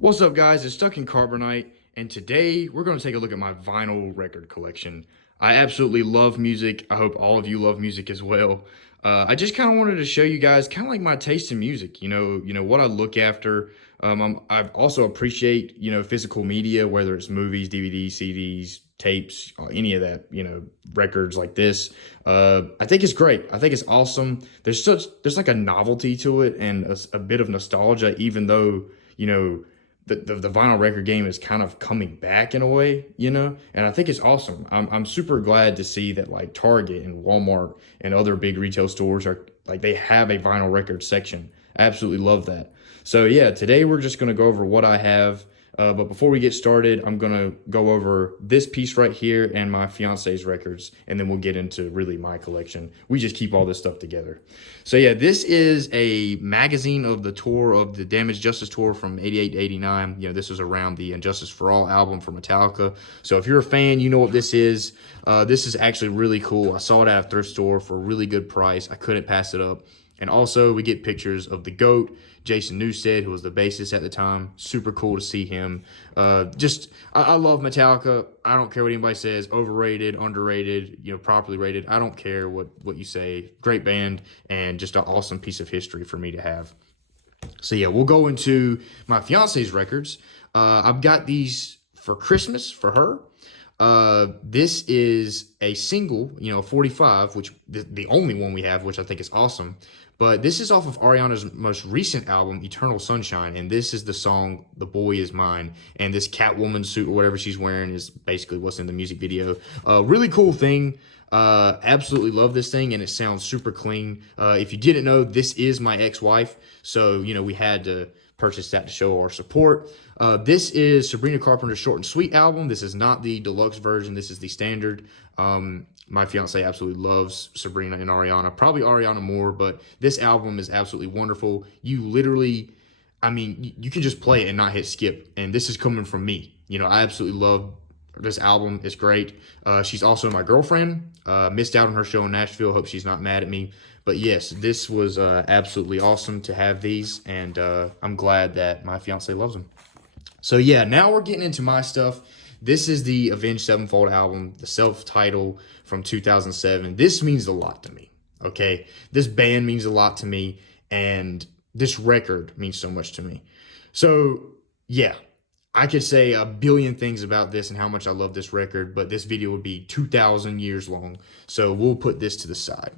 What's up, guys? It's Stuck in Carbonite, and today we're going to take a look at my vinyl record collection. I absolutely love music. I hope all of you love music as well. I just kind of wanted to show you guys kind of like my taste in music. You know what I look after. I also appreciate physical media, whether it's movies, DVDs, CDs, tapes, any of that. Records like this. I think it's great. I think it's awesome. There's like a novelty to it and a bit of nostalgia, even though you know the vinyl record game is kind of coming back in a way, and I think it's awesome. I'm super glad to see that like Target and Walmart and other big retail stores are like they have a vinyl record section. I absolutely love that. So yeah, today we're just gonna go over what I have. But before we get started, I'm gonna go over this piece right here and my fiance's records, and then we'll get into really my collection. We just keep all this stuff together. So yeah, this is a magazine of the tour of the Damaged Justice tour from '88 to '89. This is around the And Justice for All album for Metallica. So if you're a fan, you know what this is. This is actually really cool. I saw it at a thrift store for a really good price. I couldn't pass it up. And also, we get pictures of the GOAT, Jason Newsted, who was the bassist at the time. Super cool to see him. I love Metallica. I don't care what anybody says. Overrated, underrated, properly rated. I don't care what you say. Great band and just an awesome piece of history for me to have. So yeah, we'll go into my fiance's records. I've got these for Christmas for her. This is a single, 45, which the only one we have, which I think is awesome. But this is off of Ariana's most recent album, Eternal Sunshine, and this is the song "The Boy Is Mine." And this Catwoman suit or whatever she's wearing is basically what's in the music video. Really cool thing. Absolutely love this thing, and it sounds super clean. If you didn't know, this is my ex-wife, so we had to purchase that to show our support. This is Sabrina Carpenter's Short and Sweet album. This is not the deluxe version. This is the standard. My fiance absolutely loves Sabrina and Ariana. Probably Ariana more, but this album is absolutely wonderful. You literally, you can just play it and not hit skip. And this is coming from me. I absolutely love this album. It's great. She's also my girlfriend. Missed out on her show in Nashville. Hope she's not mad at me. But yes, this was absolutely awesome to have these, and I'm glad that my fiance loves them. So yeah, now we're getting into my stuff. This is the Avenged Sevenfold album, the self-titled from 2007. This means a lot to me, okay? This band means a lot to me, and this record means so much to me. So yeah, I could say a billion things about this and how much I love this record, but this video would be 2,000 years long, so we'll put this to the side.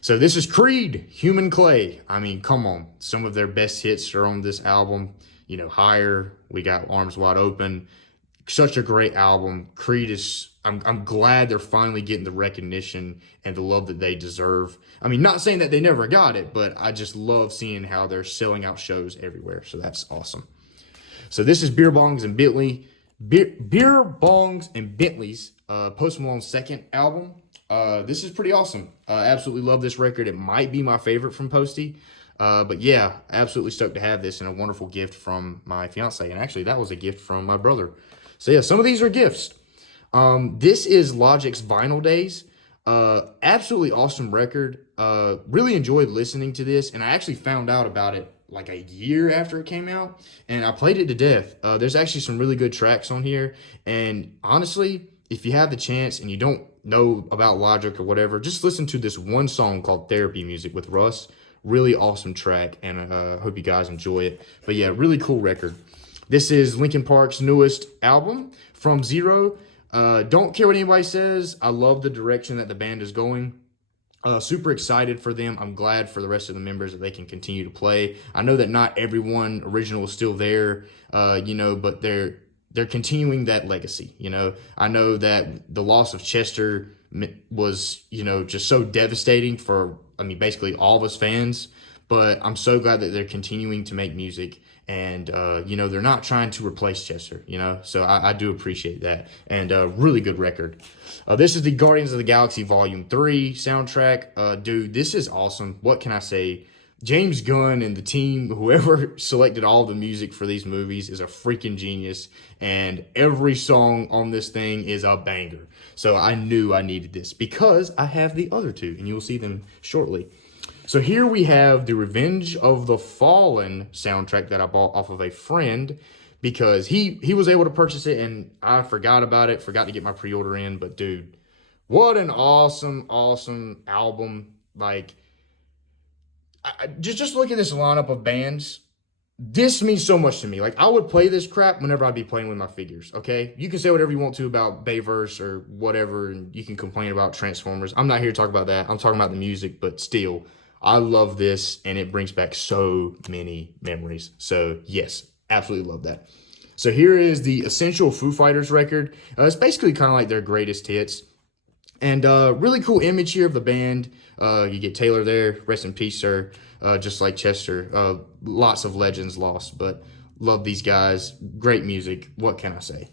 So this is Creed, Human Clay. Come on. Some of their best hits are on this album. Higher. We got Arms Wide Open. Such a great album. Creed is, I'm glad they're finally getting the recognition and the love that they deserve. Not saying that they never got it, but I just love seeing how they're selling out shows everywhere. So that's awesome. So this is Beer Bongs and Bentley. Beer Bongs and Bentley's Post Malone's second album. This is pretty awesome. Absolutely love this record. It might be my favorite from Posty. But yeah, absolutely stoked to have this and a wonderful gift from my fiance. And actually, that was a gift from my brother. So yeah, some of these are gifts. This is Logic's Vinyl Days. Absolutely awesome record. Really enjoyed listening to this. And I actually found out about it like a year after it came out. And I played it to death. There's actually some really good tracks on here. And honestly, if you have the chance and you don't know about Logic or whatever, just listen to this one song called Therapy Music with Russ. Really awesome track, and I hope you guys enjoy it. But yeah, really cool record. This is Linkin Park's newest album, From Zero. Don't care what anybody says. I love the direction that the band is going. Super excited for them. I'm glad for the rest of the members that they can continue to play. I know that not everyone original is still there, but they're continuing that legacy. I know that the loss of Chester was, just so devastating for, basically all of us fans, but I'm so glad that they're continuing to make music and, they're not trying to replace Chester, so I do appreciate that, and really good record. This is the Guardians of the Galaxy Volume 3 soundtrack. Dude, this is awesome. What can I say? James Gunn and the team, whoever selected all the music for these movies, is a freaking genius. And every song on this thing is a banger. So I knew I needed this because I have the other two, and you'll see them shortly. So here we have the Revenge of the Fallen soundtrack that I bought off of a friend because he was able to purchase it and I forgot about it, forgot to get my pre-order in. But dude, what an awesome album. Like, just look at this lineup of bands. This means so much to me. Like, I would play this crap whenever I'd be playing with my figures, okay? You can say whatever you want to about Bayverse or whatever, and you can complain about Transformers. I'm not here to talk about that. I'm talking about the music, but still, I love this, and it brings back so many memories. So, yes, absolutely love that. So here is the Essential Foo Fighters record. It's basically kind of like their greatest hits. And really cool image here of the band. You get Taylor there, rest in peace, sir. Just like Chester. Lots of legends lost, but love these guys. Great music. What can I say?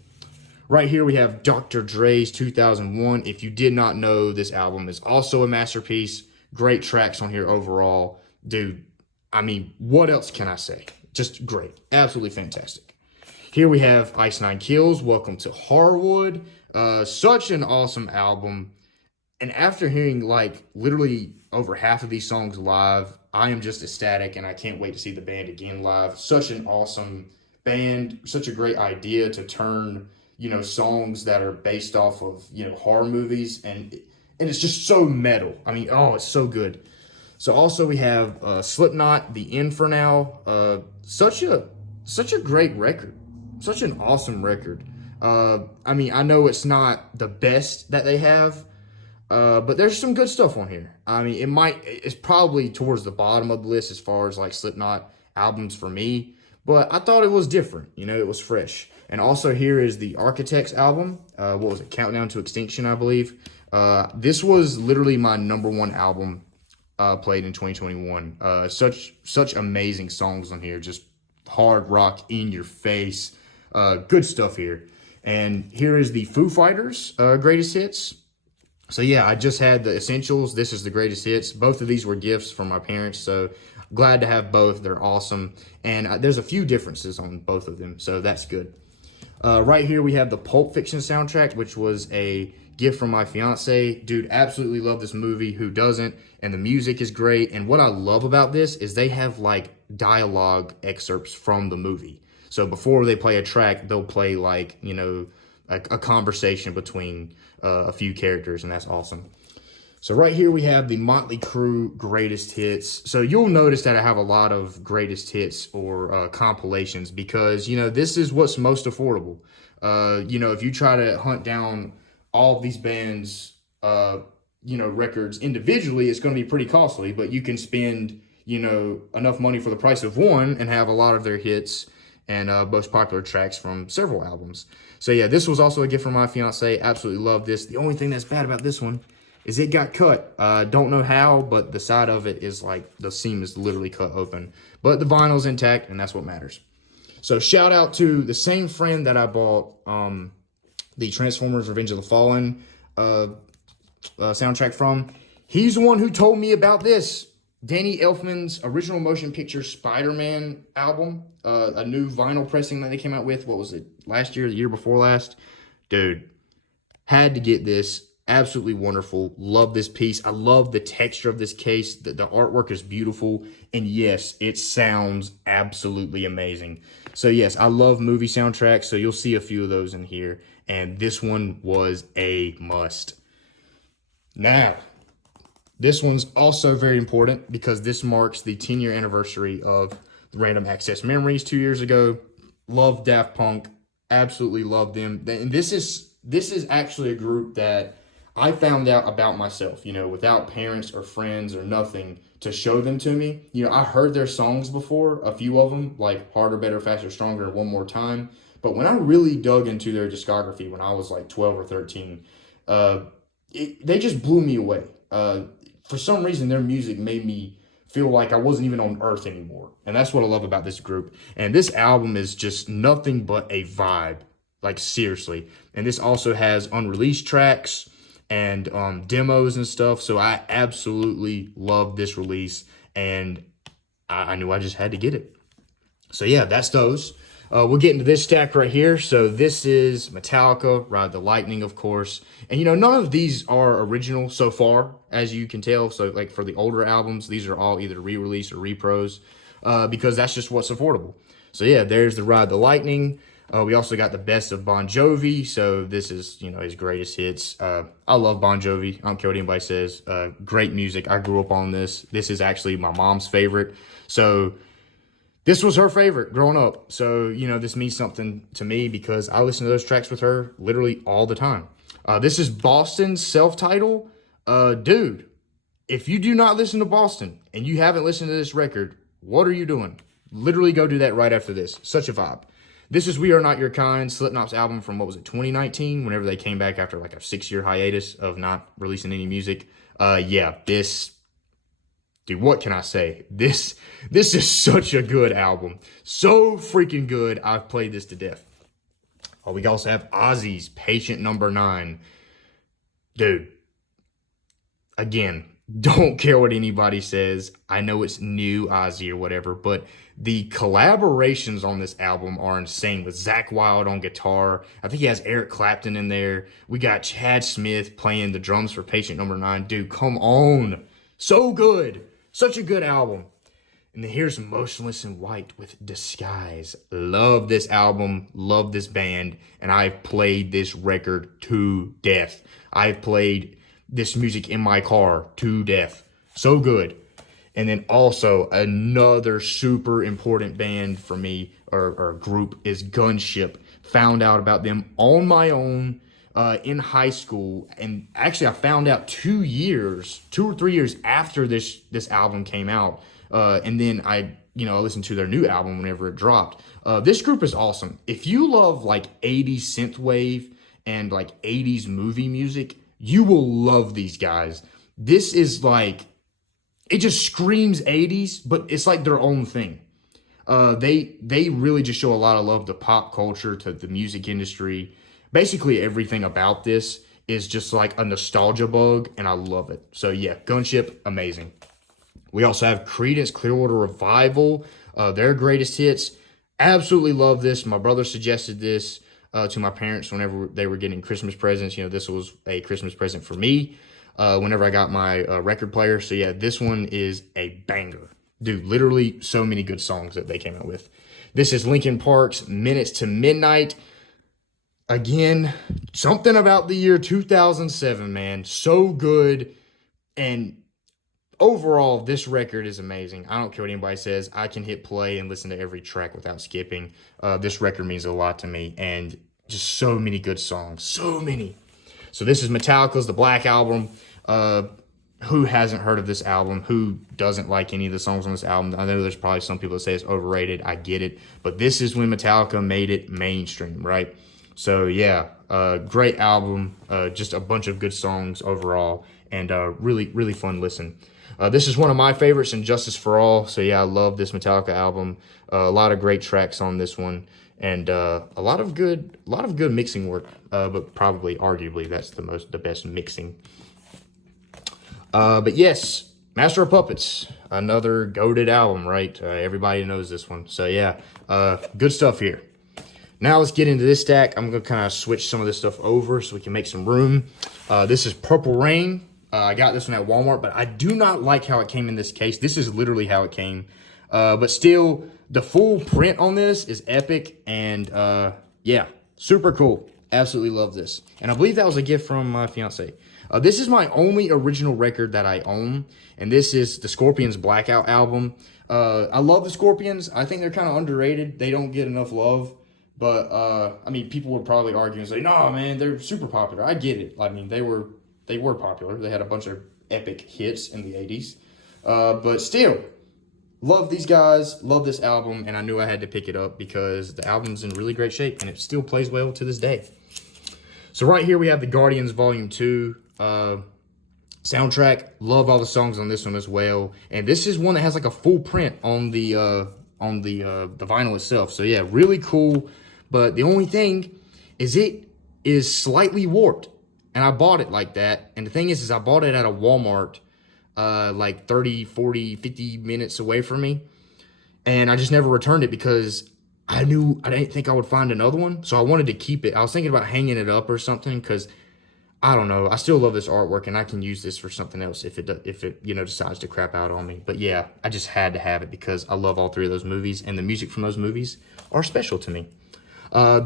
Right here we have Dr. Dre's 2001. If you did not know, this album is also a masterpiece. Great tracks on here overall. Dude, I mean, what else can I say? Just great. Absolutely fantastic. Here we have Ice Nine Kills, Welcome to Harwood. Such an awesome album. And after hearing like literally over half of these songs live, I am just ecstatic and I can't wait to see the band again live. Such an awesome band, such a great idea to turn, songs that are based off of, horror movies and it's just so metal. I mean, oh, it's so good. So also we have Slipknot, The End for Now. Such a great record. Such an awesome record. I mean, I know it's not the best that they have, but there's some good stuff on here. I mean, it's probably towards the bottom of the list as far as like Slipknot albums for me, but I thought it was different. It was fresh. And also here is the Architects album. What was it? Countdown to Extinction, I believe. This was literally my #1 album played in 2021. Such amazing songs on here. Just hard rock in your face. Good stuff here. And here is the Foo Fighters greatest hits. So yeah, I just had the Essentials. This is the greatest hits. Both of these were gifts from my parents, so glad to have both. They're awesome. And there's a few differences on both of them, so that's good. Right here we have the Pulp Fiction soundtrack, which was a gift from my fiance. Dude, absolutely love this movie. Who doesn't? And the music is great. And what I love about this is they have like dialogue excerpts from the movie. So before they play a track, they'll play like, a conversation between a few characters, and that's awesome. So right here we have the Motley Crue greatest hits. So you'll notice that I have a lot of greatest hits or compilations because, this is what's most affordable. If you try to hunt down all of these bands, records individually, it's going to be pretty costly, but you can spend, enough money for the price of one and have a lot of their hits and most popular tracks from several albums. So yeah, this was also a gift from my fiance. Absolutely love this. The only thing that's bad about this one is it got cut. Don't know how, but the side of it is like the seam is literally cut open. But the vinyl's intact, and that's what matters. So shout out to the same friend that I bought the Transformers Revenge of the Fallen soundtrack from. He's the one who told me about this. Danny Elfman's original motion picture Spider-Man album, a new vinyl pressing that they came out with. What was it? Last year, the year before last? Dude, had to get this. Absolutely wonderful. Love this piece. I love the texture of this case. The artwork is beautiful. And yes, it sounds absolutely amazing. So yes, I love movie soundtracks. So you'll see a few of those in here. And this one was a must. Now, this one's also very important because this marks the 10-year anniversary of the Random Access Memories 2 years ago. Love Daft Punk. Absolutely love them. And this is actually a group that I found out about myself, without parents or friends or nothing to show them to me. I heard their songs before, a few of them, like Harder, Better, Faster, Stronger, One More Time. But when I really dug into their discography when I was like 12 or 13, they just blew me away. For some reason, their music made me feel like I wasn't even on Earth anymore. And that's what I love about this group. And this album is just nothing but a vibe. Like, seriously. And this also has unreleased tracks and demos and stuff. So I absolutely love this release. And I knew I just had to get it. So yeah, that's those. We'll get into this stack right here. So this is Metallica, Ride the Lightning, of course. And, none of these are original so far, as you can tell. So, like, for the older albums, these are all either re-release or repros, because that's just what's affordable. So, yeah, there's the Ride the Lightning. We also got the Best of Bon Jovi. So this is, his greatest hits. I love Bon Jovi. I don't care what anybody says. Great music. I grew up on this. This is actually my mom's favorite. So this was her favorite growing up. So, this means something to me because I listen to those tracks with her literally all the time. This is Boston's self-title. Dude, if you do not listen to Boston and you haven't listened to this record, what are you doing? Literally go do that right after this. Such a vibe. This is We Are Not Your Kind, Slipknot's album from, 2019, whenever they came back after like a 6-year hiatus of not releasing any music. Dude, what can I say? This is such a good album. So freaking good. I've played this to death. We also have Ozzy's Patient Number 9. Dude, again, don't care what anybody says. I know it's new Ozzy or whatever, but the collaborations on this album are insane with Zakk Wylde on guitar. I think he has Eric Clapton in there. We got Chad Smith playing the drums for Patient Number 9. Dude, come on. So good. Such a good album. And then here's Motionless in White with Disguise. Love this album. Love this band. And I've played this record to death. I've played this music in my car to death. So good. And then also another super important band for me, or group, is Gunship. Found out about them on my own in high school. And actually I found out 2 or 3 years after this album came out. And then I listened to their new album whenever it dropped. This group is awesome. If you love like 80s synthwave and like 80s movie music, you will love these guys. This is like, it just screams 80s, but it's like their own thing. They really just show a lot of love to pop culture, to the music industry. Basically everything about this is just like a nostalgia bug, and I love it. So yeah, Gunship, amazing. We also have Creedence Clearwater Revival, their greatest hits. Absolutely love this. My brother suggested this to my parents whenever they were getting Christmas presents. This was a Christmas present for me whenever I got my record player. So yeah, this one is a banger. Dude, literally so many good songs that they came out with. This is Linkin Park's Minutes to Midnight. Again, something about the year 2007, man. So good. And overall, this record is amazing. I don't care what anybody says. I can hit play and listen to every track without skipping. This record means a lot to me, and just so many good songs. So many. So this is Metallica's The Black Album. Who hasn't heard of this album? Who doesn't like any of the songs on this album? I know there's probably some people that say it's overrated. I get it. But this is when Metallica made it mainstream, right? So yeah, great album. Just a bunch of good songs overall, and really, really fun listen. This is one of my favorites, and Justice for All. So yeah, I love this Metallica album. A lot of great tracks on this one, and a lot of good mixing work. But probably, arguably, that's the best mixing. But yes, Master of Puppets, another goated album, right? Everybody knows this one. So yeah, good stuff here. Now let's get into this stack. I'm gonna kind of switch some of this stuff over so we can make some room. This is Purple Rain. I got this one at Walmart, but I do not like how it came in this case. This is literally how it came. But still, the full print on this is epic, and yeah, super cool. Absolutely love this. And I believe that was a gift from my fiance. This is my only original record that I own, and this is the Scorpions Blackout album. I love the Scorpions. I think they're kind of underrated. They don't get enough love. But, I mean, people would probably argue and say, no, man, they're super popular. I get it. I mean, they were popular. They had a bunch of epic hits in the 80s. But still, love these guys, love this album, and I knew I had to pick it up because the album's in really great shape, and it still plays well to this day. So right here we have the Guardians Volume 2 soundtrack. Love all the songs on this one as well. And this is one that has like a full print on the vinyl itself. So yeah, really cool. But the only thing is it is slightly warped. And I bought it like that. And the thing is I bought it at a Walmart like 30, 40, 50 minutes away from me. And I just never returned it because I knew I didn't think I would find another one, so I wanted to keep it. I was thinking about hanging it up or something because I don't know. I still love this artwork, and I can use this for something else if it decides to crap out on me. But yeah, I just had to have it because I love all three of those movies, and the music from those movies are special to me.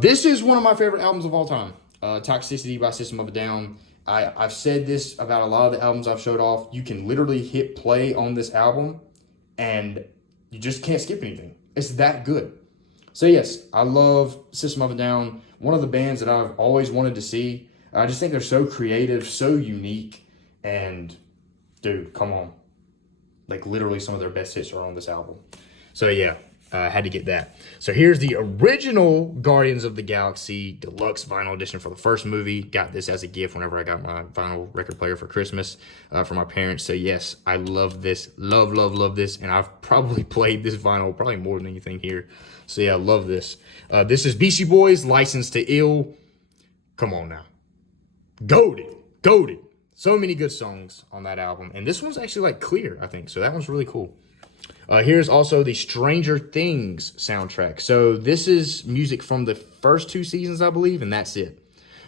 This is one of my favorite albums of all time. Toxicity by System of a Down. I've said this about a lot of the albums I've showed off. You can literally hit play on this album, and you just can't skip anything. It's that good. So yes, I love System of a Down. One of the bands that I've always wanted to see. I just think they're so creative, so unique, and dude, come on. Like literally some of their best hits are on this album. So yeah, I had to get that. So here's the original Guardians of the Galaxy Deluxe Vinyl Edition for the first movie. Got this as a gift whenever I got my vinyl record player for Christmas from my parents. So yes, I love this. Love, love, love this. And I've probably played this vinyl probably more than anything here. So yeah, I love this. This is Beastie Boys, License to Ill. Come on now. Goated. Goated. So many good songs on that album. And this one's actually like clear, I think. So that one's really cool. Here's also the Stranger Things soundtrack. So this is music from the first 2 seasons, I believe, and that's it.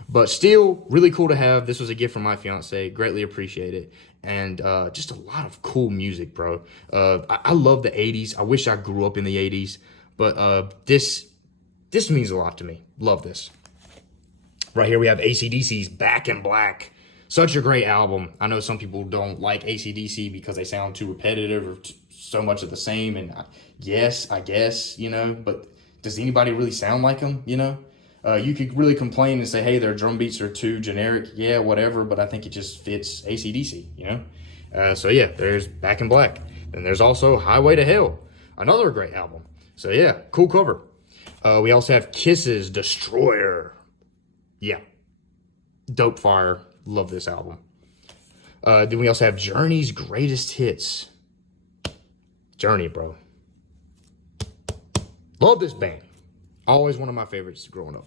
But still, really cool to have. This was a gift from my fiance. Greatly appreciate it. And just a lot of cool music, bro. I love the 80s. I wish I grew up in the 80s. But this means a lot to me. Love this. Right here we have AC/DC's Back in Black. Such a great album. I know some people don't like AC/DC because they sound too repetitive or so much of the same. And yes, I guess, but does anybody really sound like them, You could really complain and say, hey, their drum beats are too generic. Yeah, whatever, but I think it just fits AC/DC, So yeah, there's Back in Black. And there's also Highway to Hell, another great album. So yeah, cool cover. We also have Kiss's Destroyer. Yeah, dope fire. Love this album. Then we also have Journey's Greatest Hits. Journey, bro. Love this band. Always one of my favorites growing up.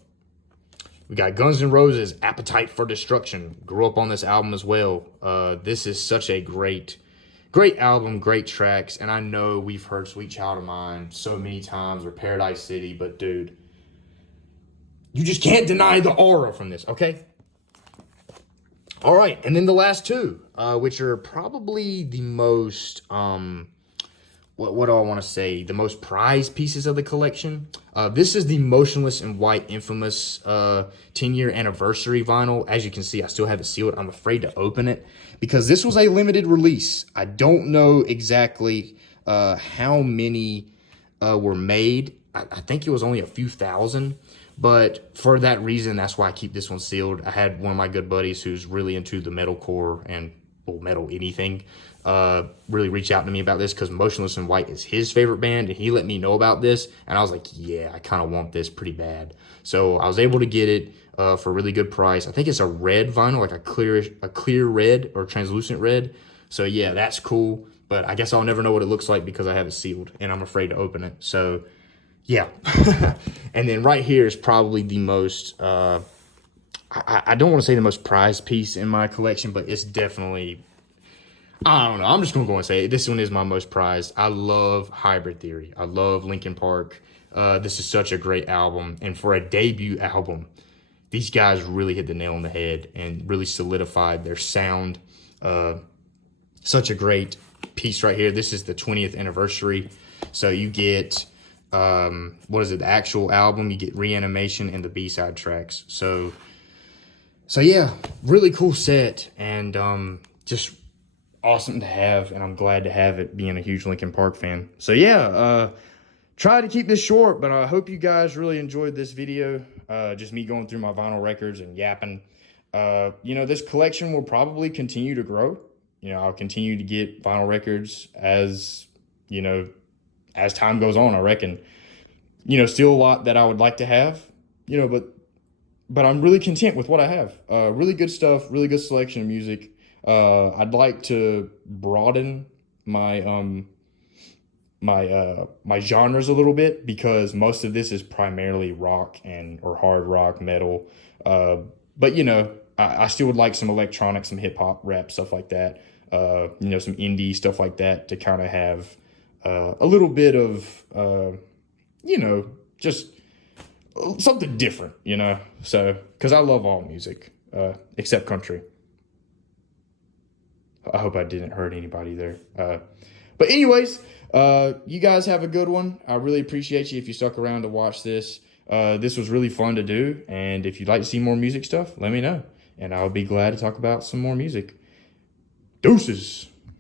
We got Guns N' Roses' Appetite for Destruction. Grew up on this album as well. This is such a great album, great tracks. And I know we've heard Sweet Child of Mine so many times or Paradise City, but dude, you just can't deny the aura from this, okay? All right, and then the last two, which are probably the most, what do I want to say? The most prized pieces of the collection. This is the Motionless in White Infamous 10-year anniversary vinyl. As you can see, I still have it sealed. I'm afraid to open it because this was a limited release. I don't know exactly how many were made. I think it was only a few thousand. But for that reason, that's why I keep this one sealed. I had one of my good buddies who's really into the metalcore and metal anything really reach out to me about this because Motionless in White is his favorite band, and he let me know about this, and I was like, yeah, I kind of want this pretty bad. So I was able to get it for a really good price. I think it's a red vinyl, like a clear red or translucent red. So yeah, that's cool, but I guess I'll never know what it looks like because I have it sealed, and I'm afraid to open it. So yeah. And then right here is probably the most, I don't want to say the most prized piece in my collection, but it's definitely, I don't know. I'm just going to go and say it. This one is my most prized. I love Hybrid Theory. I love Linkin Park. This is such a great album. And for a debut album, these guys really hit the nail on the head and really solidified their sound. Such a great piece right here. This is the 20th anniversary. So you get, the actual album, you get Reanimation and the B-side tracks. So yeah, really cool set, and just awesome to have, and I'm glad to have it, being a huge Linkin Park fan. So yeah, try to keep this short, but I hope you guys really enjoyed this video. Just me going through my vinyl records and yapping. This collection will probably continue to grow. I'll continue to get vinyl records as time goes on, I reckon. Still a lot that I would like to have, but I'm really content with what I have. Really good stuff, really good selection of music. I'd like to broaden my my genres a little bit because most of this is primarily rock or hard rock, metal. But I still would like some electronic, some hip hop, rap, stuff like that. Some indie stuff like that to kind of have a little bit of just something different, you know? So, because I love all music, except country. I hope I didn't hurt anybody there. But anyways, you guys have a good one. I really appreciate you if you stuck around to watch this. This was really fun to do. And if you'd like to see more music stuff, let me know. And I'll be glad to talk about some more music. Deuces.